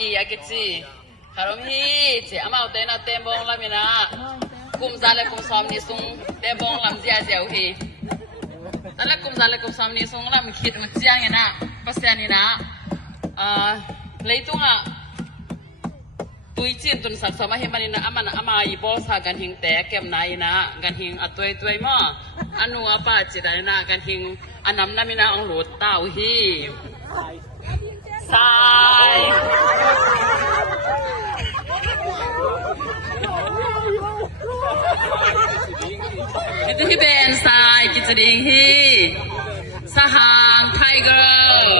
อีอากิจิคารมฮีเจอามาเตนะเตบงลามินะกุมซาเลกุมซอมนิซุงเตบงลำเจียเจียวฮีนั่นแหละกุมซาเลกุมซอมนิซุงลำคิดมันเจียงนะปัสยานี่นะเลยตุงอ่ะตุยจีนตุนสักสมัยมันนี่นะอามาอีบอสากันหิงแต่เก็บนายนะกันหิงอัตัวมั่วอนุอาปาจิได้นะกันหิงอันน้ำน้ำมินะองหลุดเต้าฮีสายitu hi ben sai kichring hi sahang tiger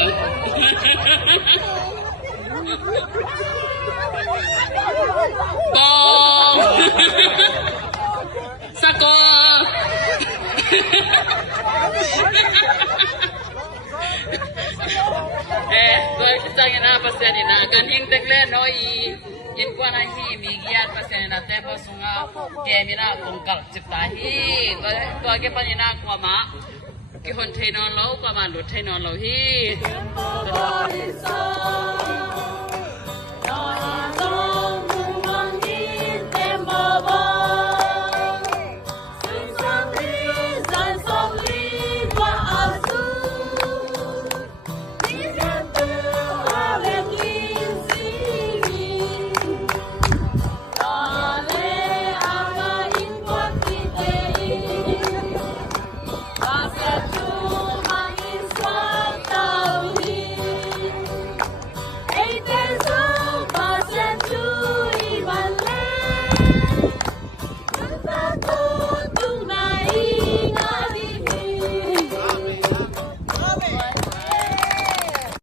bong sakoตัวจังนะปัสยานี่นะกันหิงเต็กเล่นน้อยยินกว่านะฮีมีเกียรติปัสยานี่นะแต่พอสุงาแกมีนะกงกัลจิบตาฮีตัวแกปานี่นะกว่ามากี่คนเทนอนเรากว่ามาหลุดเทนอนเราฮี